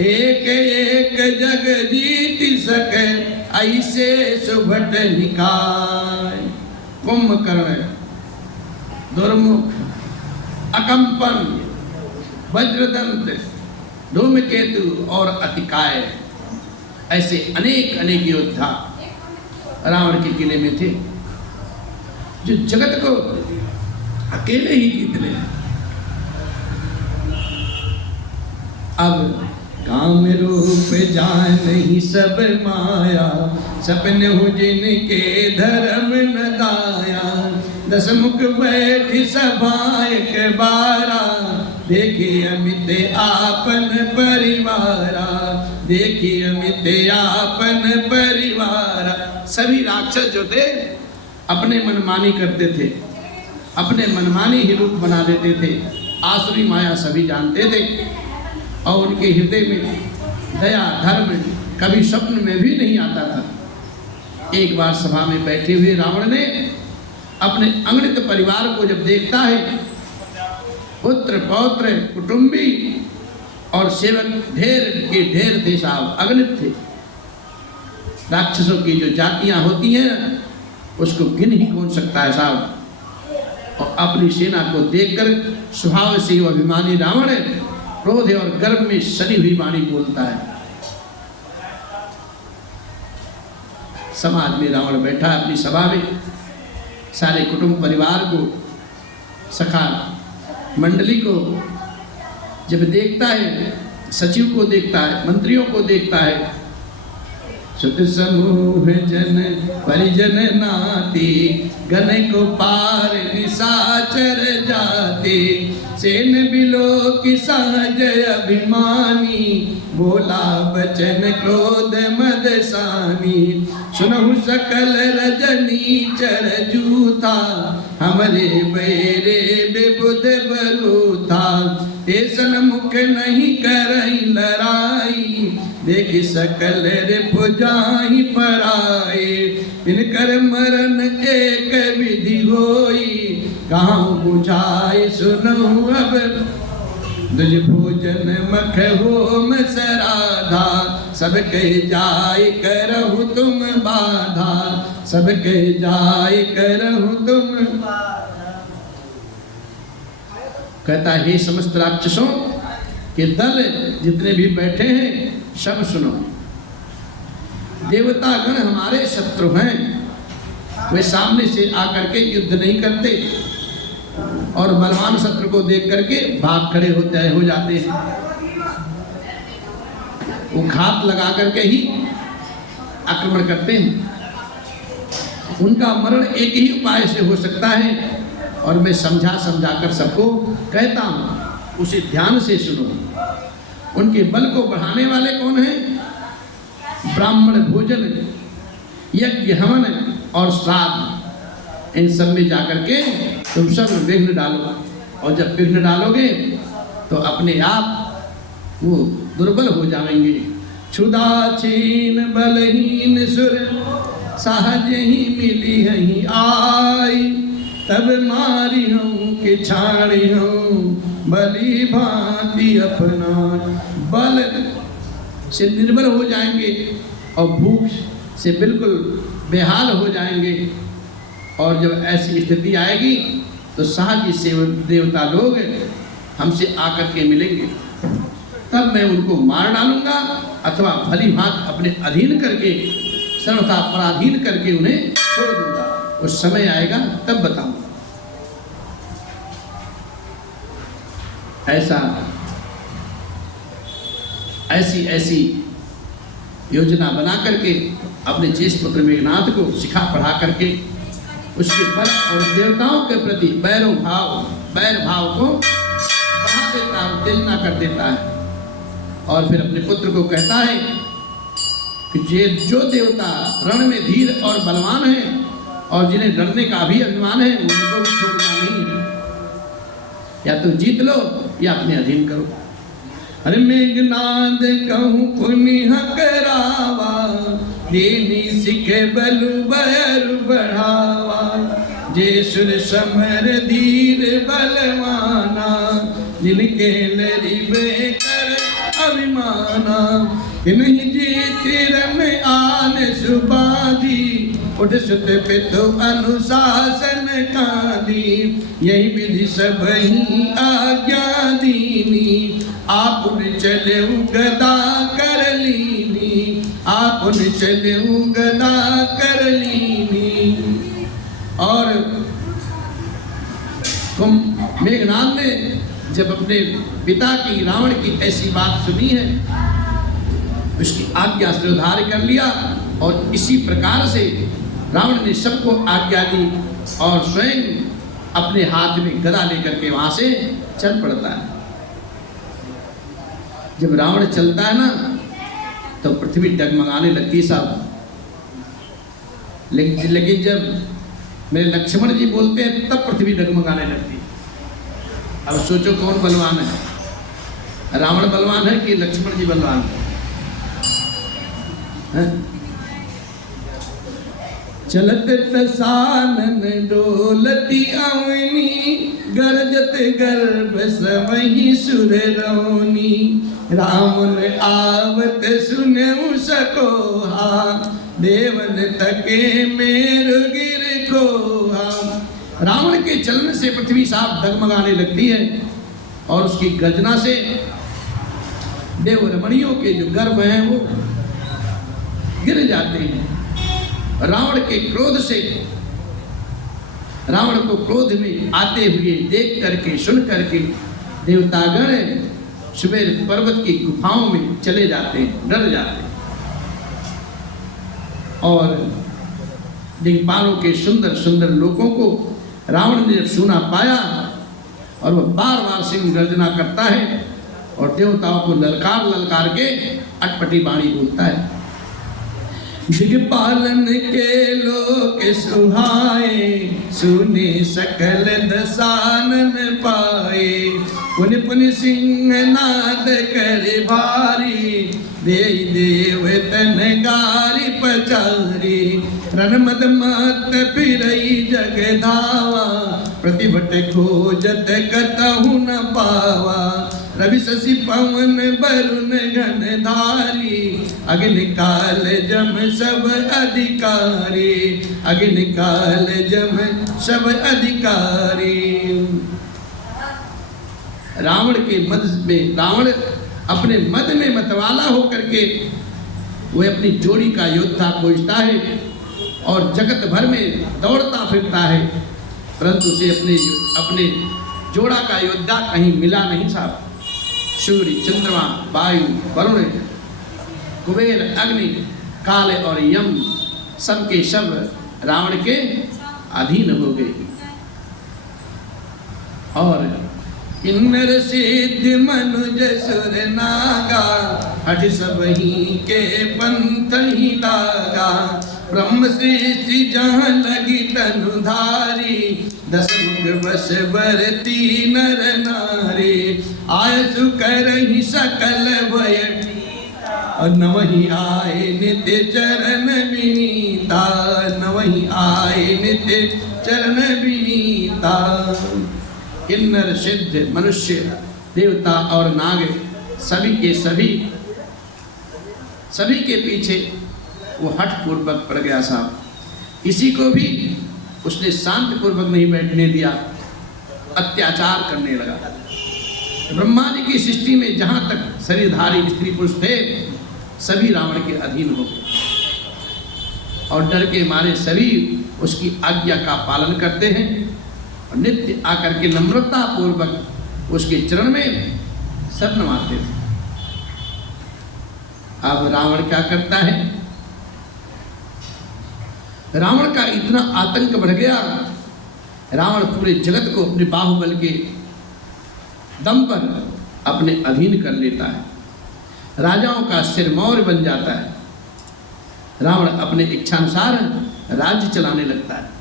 एक एक जग जीत सके ऐसे सुभट निकाय। कुंभकर्ण दुर्मुख अकंपन वज्रदंत धूमकेतु और अतिकाय ऐसे अनेक अनेक योद्धा रावण के किले में थे जो जगत को अकेले ही जीत ले। अब काम रूप जान नहीं सब माया सपने हो जिनके धर्म न दाया। 10 मुख बैठ सभाए के 12 देखिए अमित आपन परिवारा देखिए अमित आपन परिवारा। सभी राक्षस जो थे अपने मनमानी करते थे अपने मनमानी ही रूप बना देते थे। आसुरी माया सभी जानते थे और उनके हृदय में दया धर्म कभी स्वप्न में भी नहीं आता था। एक बार सभा में बैठे हुए रावण ने अपने अगणित परिवार को जब देखता है, पुत्र पौत्र कुटुंबी और सेवक ढेर के ढेर थे साहब, अगणित थे। राक्षसों की जो जातियां होती हैं उसको गिन ही कौन सकता है साहब। और अपनी सेना को देखकर स्वभाव से वो अभिमानी रावण क्रोध और गर्व में सनी हुई वाणी बोलता है। समाज में रावण बैठा अपनी सभा में, सारे कुटुंब परिवार को, सखा मंडली को जब देखता है, सचिव को देखता है, मंत्रियों को देखता है, सुत समूह जन परिजन नाती, गण को पार निशाचर जाते, सेन बिलो की सहज अभिमानी, बोला बचन क्रोध मद सानी, सुनहु सकल रजनी चर जूथा, हमरे बैरे बेबुध बरूथा, तेसन मुख नहीं करई लड़ाई, देख सकल रे पुजाही पराए, इनकर मरण एक विधि होई, गाँव बुझाए सुनहु अब दुज भोजन मख होम सराधा, सबके जाय करहु तुम बाधा, सबके जाय करहु तुम। कहता हे समस्त राक्षसों के दल जितने भी बैठे हैं सब सुनो, देवता गण हमारे शत्रु हैं, वे सामने से आकर के युद्ध नहीं करते और बलवान शत्रु को देख करके भाग खड़े हो जाते हैं। वो घात लगा करके ही आक्रमण करते हैं। उनका मरण एक ही उपाय से हो सकता है और मैं समझा कर सबको कहता हूं, उसे ध्यान से सुनो। उनके बल को बढ़ाने वाले कौन हैं? ब्राह्मण भोजन, यज्ञ हवन और श्राद्ध, इन सब में जाकर के तुम सब विघ्न डालो। और जब विघ्न डालोगे तो अपने आप वो दुर्बल हो जाएंगे। क्षुदाचीन बलहीन सुर सहज ही मिली ही आई, तब मारी हूँ कि छाड़ी हूँ बली भांति अपना। बल से निर्बल हो जाएंगे और भूख से बिल्कुल बेहाल हो जाएंगे। और जब ऐसी स्थिति आएगी तो सहज से देवता लोग हमसे आकर के मिलेंगे, तब मैं उनको मार डालूंगा अथवा भली भांति अपने अधीन करके, सर्वथा पराधीन करके उन्हें छोड़ दूंगा। उस समय आएगा तब बताऊंगा। ऐसी योजना बना करके अपने ज्येष्ठ पुत्र मेघनाथ को सिखा पढ़ा करके उसके बल और देवताओं के प्रति बैर भाव को बढ़ा देता है, उत्तेजना कर देता है। और फिर अपने पुत्र को कहता है कि जो देवता रण में धीर और बलवान है और जिन्हें लड़ने का भी अभिमान है, उनको भी छोड़ना नहीं है। या तो जीत लो या अपने अधीन करो। अरे मेघनाद कहूँ पुनिह करावा, दीनी सिखे बलु बैर बढ़ावा, जे सुर समर धीर बलवाना, जिनके लरिबे कर अभिमाना, इन्हीं जीत रन आन सुबादी, उठ सुत पितु अनुशासन कादी, यही विधि सब ही आज्ञा दीनी, आपुन चले गदा कर लीनी, आपुन चले गदा कर लीनी। और मेघनाद ने जब अपने पिता की, रावण की ऐसी बात सुनी है, उसकी आज्ञा से उद्धार कर लिया। और इसी प्रकार से रावण ने सबको आज्ञा दी और स्वयं अपने हाथ में गदा लेकर के वहां से चल पड़ता है। जब रावण चलता है ना तो पृथ्वी डगमगाने लगती साहब। लेकिन जब मेरे लक्ष्मण जी बोलते हैं तब पृथ्वी डगमगाने लगती। अब सोचो कौन बलवान है, रावण बलवान है कि लक्ष्मण जी बलवान है? चलत दसानन डोलती अवनी, गरजत गर्भ सवहि सुर रौनी। रावण आवत सुनऊ सकोहा, देवन तके मेरु गिर खोहा। रावण के चलने से पृथ्वी साफ डगमगाने लगती है और उसकी गर्जना से देव रमणियों के जो गर्भ हैं वो गिर जाते हैं। रावण के क्रोध से, रावण को क्रोध में आते हुए देख करके सुन करके देवतागण सुमेर पर्वत की गुफाओं में चले जाते हैं, डर जाते हैं। और दिक्पालों के सुंदर सुंदर लोगों को रावण ने जब सुना पाया और वह बार बार सिंह गर्जना करता है और देवताओं को ललकार ललकार के अटपटी वाणी बोलता है। दिग्पालन के लोक सुहाए, सुने सकल दसानन पाए। पुनि पुनि सिंह नाद करे भारी, देई देव तन गारी पचारी। रणमद मत फिरई जग धावा, प्रतिभट खोजत कतहु न पावा। रवि शशि पवन वरुण घन धारी, अग्नि काल जम सब अधिकारी। अग्नि काल जम सब अधिकारी। रावण के मद में, रावण अपने मद में मतवाला होकर के वह अपनी जोड़ी का योद्धा खोजता है और जगत भर में दौड़ता फिरता है, परंतु उसे अपने जोड़ा का योद्धा कहीं मिला नहीं साहब। सूर्य, चंद्रमा, वायु, वरुण, कुबेर, अग्नि, काल और यम सबके सब रावण के अधीन हो गए। और किन्नर सिद्ध मनुज सुर नागा, हठ सब ही के पंथ ही लागा। ब्रह्म सृष्टि जहाँ लगी तनुधारी, दस मुख बस बरती नर नारी। आयसु करहि सकल भय, और नवहि आए नित्य चरण विनीता। नवहि आए नित्य चरण विनीता। किन्नर सिद्ध मनुष्य, देवता और नाग सभी के पीछे वो हठ पूर्वक पड़ गया साहब। किसी को भी उसने शांति पूर्वक नहीं बैठने दिया, अत्याचार करने लगा। ब्रह्मा जी की सृष्टि में जहां तक शरीरधारी स्त्री पुरुष थे सभी रावण के अधीन हो गए और डर के मारे सभी उसकी आज्ञा का पालन करते हैं और नित्य आकर के नम्रता पूर्वक उसके चरण में सर नवाते थे। अब रावण क्या करता है? रावण का इतना आतंक बढ़ गया, रावण पूरे जगत को अपने बाहुबल के दम पर अपने अधीन कर लेता है। राजाओं का सिरमौर बन जाता है। रावण अपने इच्छानुसार राज्य चलाने लगता है।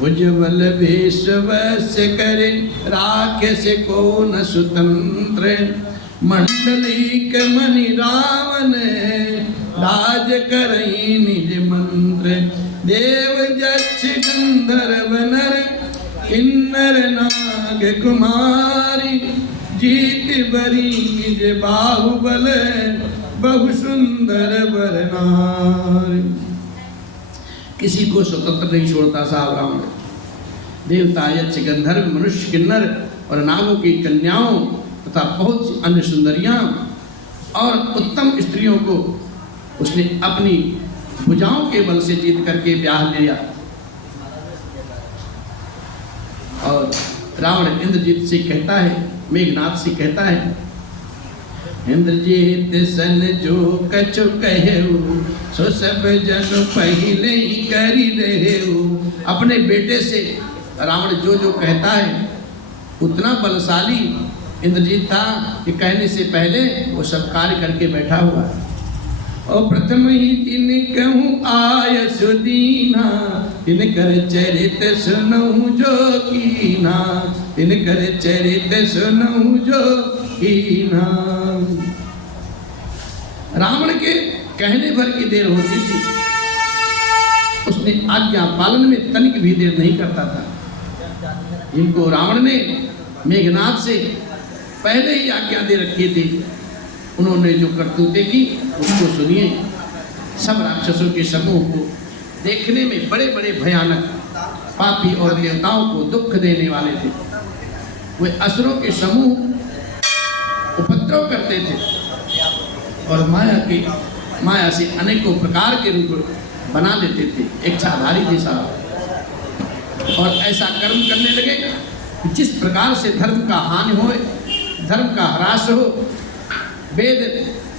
भुजबल भेष वश्य करे, राक्षस को न स्वतंत्र। मंडलिक मणि रावण, राज करई निज मंत्र। देव जक्ष गंधर्व नर, किन्नर नाग कुमारी। जीत बरी निज बाहुबल, बहु सुंदर वर नारी। किसी को स्वतंत्र नहीं छोड़ता साहब रावण। देवता, यक्ष, गंधर्व, मनुष्य, किन्नर और नागों की कन्याओं तथा बहुत सी अन्य सुंदरियां और उत्तम स्त्रियों को उसने अपनी भुजाओं के बल से जीत करके ब्याह लिया। और रावण इंद्रजीत से कहता है, मेघनाथ से कहता है, इंद्रजीत सन जो कछु कहेऊ, सो सब जन पहले ही करी रहेऊ। अपने बेटे से रावण जो जो कहता है उतना बलशाली इंद्रजीत था कि कहने से पहले वो सब कार्य करके बैठा हुआ है। और प्रथम ही जिन कहूँ आयस दीना, तिनकर चरित सुनऊँ जो कीना, तिनकर चरित सुनऊँ जो कीना। रावण के कहने भर की देर होती थी, उसने आज्ञा पालन में तनिक भी देर नहीं करता था। जिनको रावण ने मेघनाथ से पहले ही आज्ञा दे रखी थी, उन्होंने जो करतूतें की उसको सुनिए। सब राक्षसों के समूह को देखने में बड़े बड़े भयानक, पापी और देवताओं को दुख देने वाले थे। वे असुरों के समूह उपद्रव करते थे और माया से अनेकों प्रकार के रूप बना लेते थे, इच्छाधारी जैसा। और ऐसा कर्म करने लगे कि जिस प्रकार से धर्म का हानि हो, धर्म का ह्रास हो, वेद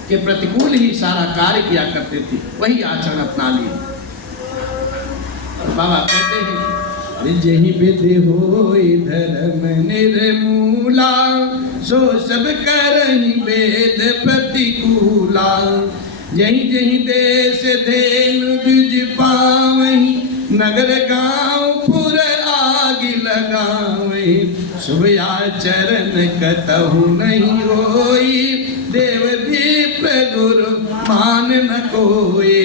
के प्रतिकूल ही सारा कार्य किया करते थे, वही आचरण अपना लिए। बाबा कहते हैं, जही विधि होई धर्म निर्मूला, सो सब करहि वेद प्रतिकूला। जही जही देश धेनु द्विज पावहि, नगर गाँव पुर आग लगावहि। शुभ आचरण कतहु नहीं होई, देव विप्र गुरु मान न कोई।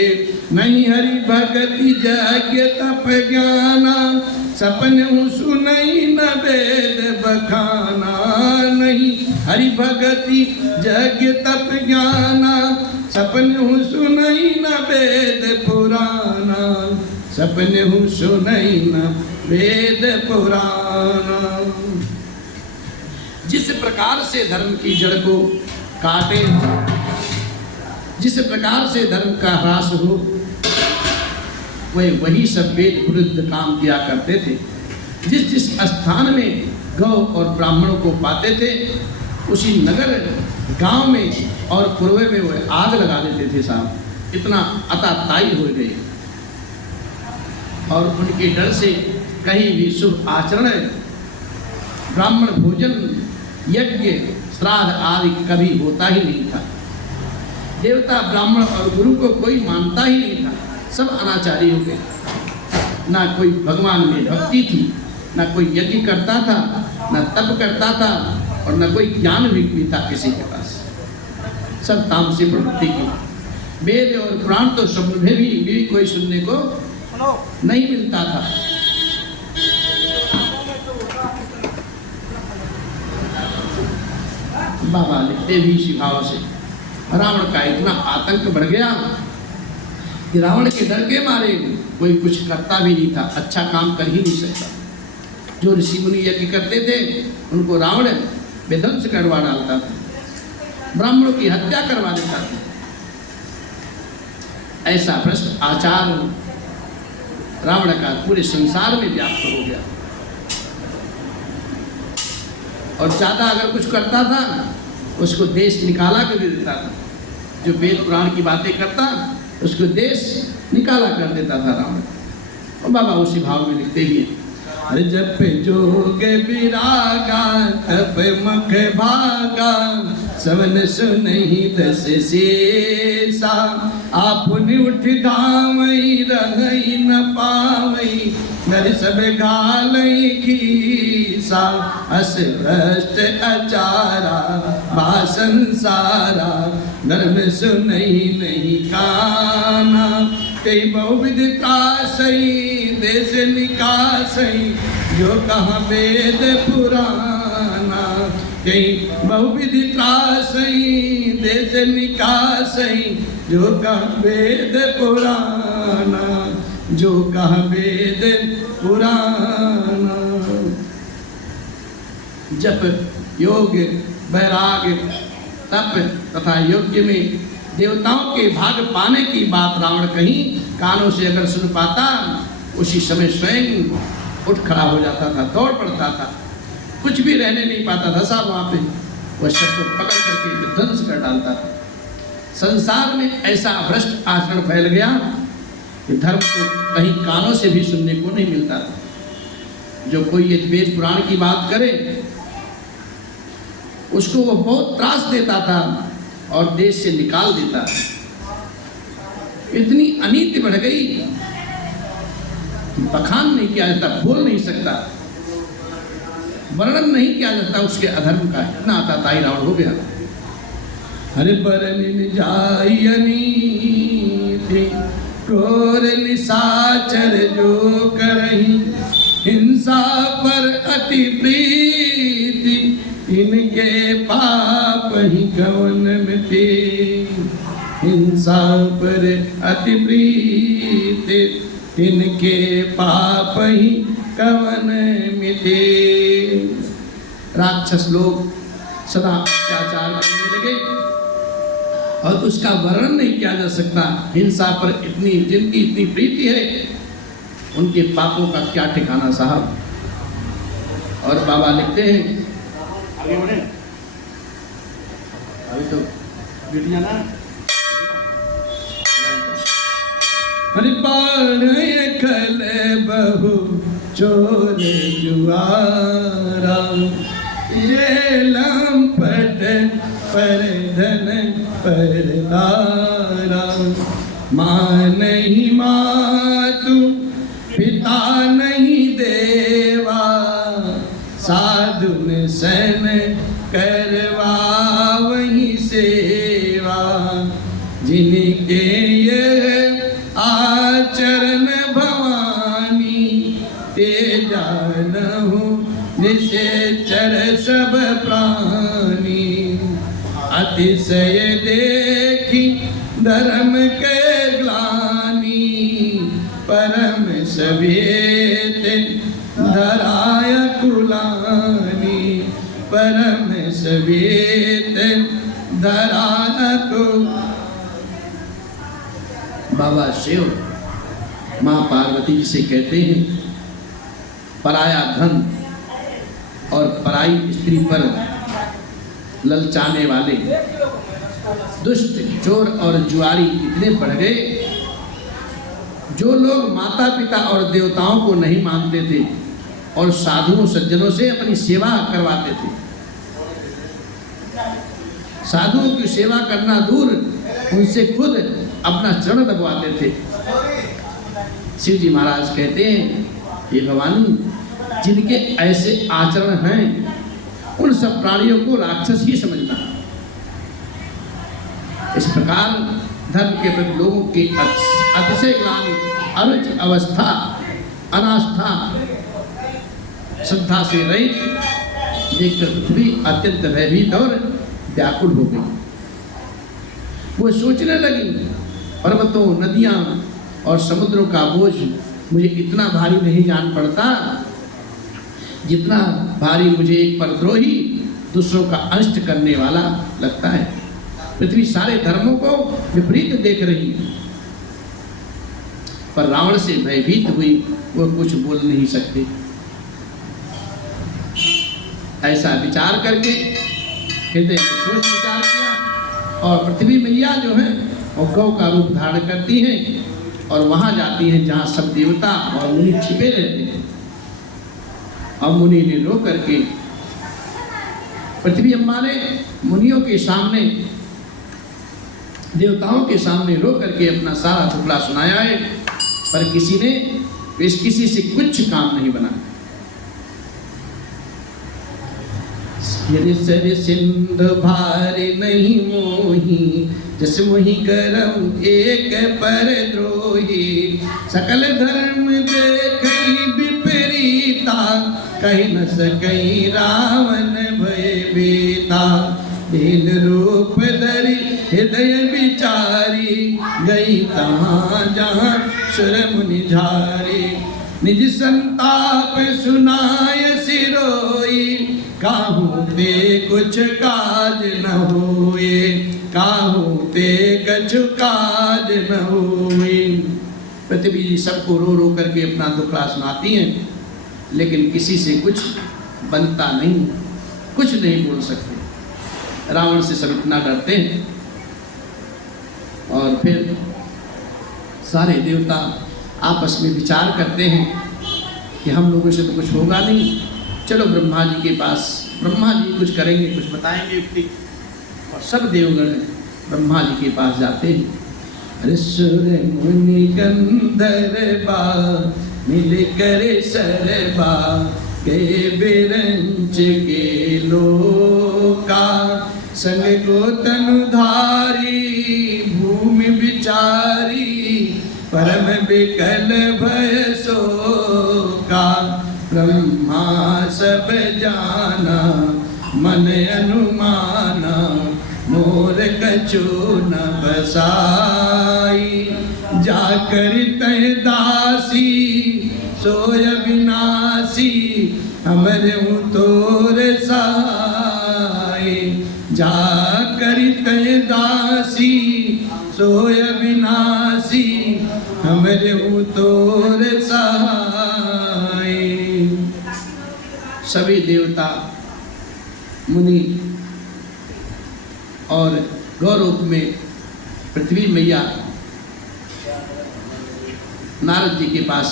नहीं हरि भगति यज्ञ तप ज्ञाना, सपन सुनई न वेद बखाना। नहीं हरि भगति यज्ञ तप ज्ञाना, सपन सुनई न वेद पुराना। सपन सुनई न वेद पुराना। जिस प्रकार से धर्म की जड़ को काटे, जिस प्रकार से धर्म का ह्रास हो, वे वही सब वेद विरुद्ध काम किया करते थे। जिस जिस स्थान में गौ और ब्राह्मणों को पाते थे, उसी नगर गांव में और पूर्व में वे आग लगा देते थे। साहब इतना अताताई हो गए, और उनके डर से कहीं भी शुभ आचरण, ब्राह्मण भोजन, यज्ञ, श्राद्ध आदि कभी होता ही नहीं था। देवता, ब्राह्मण और गुरु को कोई मानता ही नहीं था। सब अनाचारी हो गए। ना कोई भगवान में भक्ति थी, ना कोई यज्ञ करता था, ना तप करता था, और ना कोई ज्ञान भी था किसी के पास। सब तामसिक प्रवृत्ति की। वेद और पुराण तो शब्द में भी कोई सुनने को नहीं मिलता था। बाबा लिखते भी इसी भाव से, रावण का इतना आतंक बढ़ गया कि रावण के डर के मारे कोई कुछ करता भी नहीं था, अच्छा काम कर ही नहीं सकता। जो ऋषि मुनि यज्ञ करते थे उनको रावण विध्वंस करवा डालता था, ब्राह्मणों की हत्या करवा देता था। ऐसा भ्रष्ट आचार रावण का पूरे संसार में व्याप्त हो गया। और ज्यादा अगर कुछ करता था उसको देश निकाला कर देता था। जो वेद पुराण की बातें करता उसको देश निकाला कर देता था रावण। और बाबा उसी भाव में लिखते ही, अरे जप जोग विरागा तप मुख भागा, सवन सुनहि दस शेषा। आपुनि उठ धावई रहई न पावई, नर सब घालई खीसा। अस भ्रष्ट अचारा बा संसारा, धर्म सुनई नहीं काना। कई बहुविध त्रासई देश निकासई, जो कहाँ वेद पुराना। कई बहुविध त्रासई देश निकासई, जो कहाँ वेद पुराना। जो कहाँ वेद पुराना। जप, योग, वैराग, तप तथा यज्ञ में देवताओं के भाग पाने की बात रावण कहीं कानों से अगर सुन पाता, उसी समय स्वयं उठ खड़ा हो जाता था, दौड़ पड़ता था, कुछ भी रहने नहीं पाता था साहब वहाँ पे। वह शब्द को पकड़ करके विध्वंस कर डालता था। संसार में ऐसा भ्रष्ट आचरण फैल गया कि धर्म को कहीं कानों से भी सुनने को नहीं मिलता था। जो कोई ये वेद पुराण की बात करे उसको वो बहुत त्रास देता था और देश से निकाल देता। इतनी अनीति बढ़ गई, बखान नहीं किया जाता, बोल नहीं सकता, वर्णन नहीं किया जाता उसके अधर्म का। इतना आताताई रावण हो गया। हरे बरन जायनी थी क्रूर निशाचर जो करही, हिंसा पर अति प्रीति इनके पाप ही कवन मिटे। हिंसा पर अति प्रीति इनके पाप ही कवन मिटे। राक्षस लोग सदा अत्याचार करने लगे और उसका वर्णन नहीं किया जा सकता। हिंसा पर इतनी जिनकी इतनी प्रीति है उनके पापों का क्या ठिकाना साहब। और बाबा लिखते हैं, आगे बढ़े, अभी तो बेटियां ना खल बहु चोर जुआरा, जेलम पट पर धन पर दारा। माँ नहीं मातु पिता नहीं देवा, साधुन सन करवा वही सेवा। जिनके ये आचरण भवानी, ते जानहु निश्चर सब प्राणी। अतिशय देखी धर्म के ग्लानि, परम सवेत धराय कुलानि। परम सवेत धराय कुलानि। बाबा शिव माँ पार्वती जी से कहते हैं, पराया धन और पराई स्त्री पर ललचाने वाले दुष्ट चोर और जुआरी इतने बढ़ गए। जो लोग माता पिता और देवताओं को नहीं मानते थे और साधुओं सज्जनों से अपनी सेवा करवाते थे, साधुओं की सेवा करना दूर, उनसे खुद अपना चरण दबवाते थे। शिव जी महाराज कहते हैं, ये भवानी, जिनके ऐसे आचरण हैं उन सब प्राणियों को राक्षस ही समझना। इस प्रकार धर्म के प्रति लोगों की अतिशय ग्लानि, अरुचि अवस्था, अनास्था, श्रद्धा से रहित देखकर पृथ्वी अत्यंत भयभीत और व्याकुल हो गई। वो सोचने लगी, पर्वतों, नदियां और समुद्रों का बोझ मुझे इतना भारी नहीं जान पड़ता जितना भारी मुझे एक परद्रोही दूसरों का अनिष्ट करने वाला लगता है। पृथ्वी सारे धर्मों को विपरीत देख रही है, पर रावण से भयभीत हुई, वो कुछ बोल नहीं सकते। ऐसा विचार करके हृदय में सोच विचार किया और पृथ्वी मैया जो है वो गौ का रूप धारण करती हैं और वहां जाती हैं जहां सब देवता और मुनि छिपे रहते हैं। और मुनि ने रो करके, पृथ्वी अम्मा ने मुनियों के सामने, देवताओं के सामने रो करके अपना सारा टुकड़ा सुनाया है, पर किसी से कुछ काम नहीं बना। सर सिंधु भारी नहीं मोही, जस मोहि करम एक पर द्रोही। सकल धर्म देखई विपरीता, कहीं न सकई रावण भय बेता। दीन रूप धरि हृदय विचारी, गई तहाँ जहाँ सुर मुनि झारी। निज संताप सुनाय सिरोई, काहू ते कुछ काज न होए। काहू ते कछु काज न होए। पृथ्वी जी सबको रो रो करके अपना दुखड़ा सुनाती हैं, लेकिन किसी से कुछ बनता नहीं, कुछ नहीं बोल सकते। रावण से सब इतना डरते हैं। और फिर सारे देवता आपस में विचार करते हैं कि हम लोगों से तो कुछ होगा नहीं, चलो ब्रह्मा जी के पास, ब्रह्मा जी कुछ करेंगे, कुछ बताएंगे युक्ति। और सब देवगण ब्रह्मा जी के पास जाते हैं ऋषुर मुनि गंधर्वा मिलकर सरबा के बिरंच के लोका संग को तनुधारी भूमि विचारी परम विकल भय शोका ब्रह्मा सब जाना मन अनुमाना मोर कछु न बसाई जाकर तय दासी सोय विनाशी हमरे तोर साई जाकर तय दासी सोय विनाशी हमरे तोर साई। सभी देवता मुनि और गौरूप में पृथ्वी मैया नारद जी के पास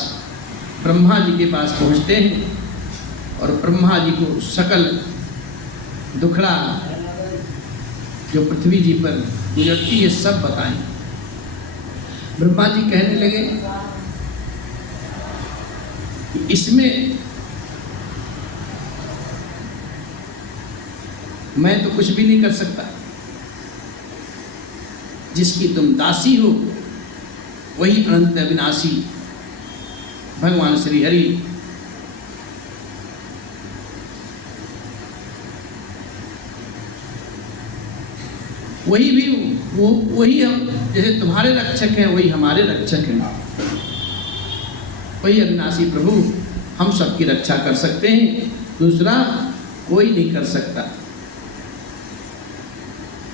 ब्रह्मा जी के पास पहुंचते हैं और ब्रह्मा जी को सकल दुखड़ा जो पृथ्वी जी पर गुजरती है सब बताएं। ब्रह्मा जी कहने लगे कि इसमें मैं तो कुछ भी नहीं कर सकता, जिसकी तुम दासी हो वही अनंत अविनाशी भगवान श्री हरि। वही भी वही हम जैसे तुम्हारे रक्षक हैं वही हमारे रक्षक हैं। वही अविनाशी प्रभु हम सबकी रक्षा कर सकते हैं, दूसरा कोई नहीं कर सकता।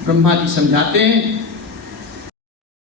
ब्रह्मा जी समझाते हैं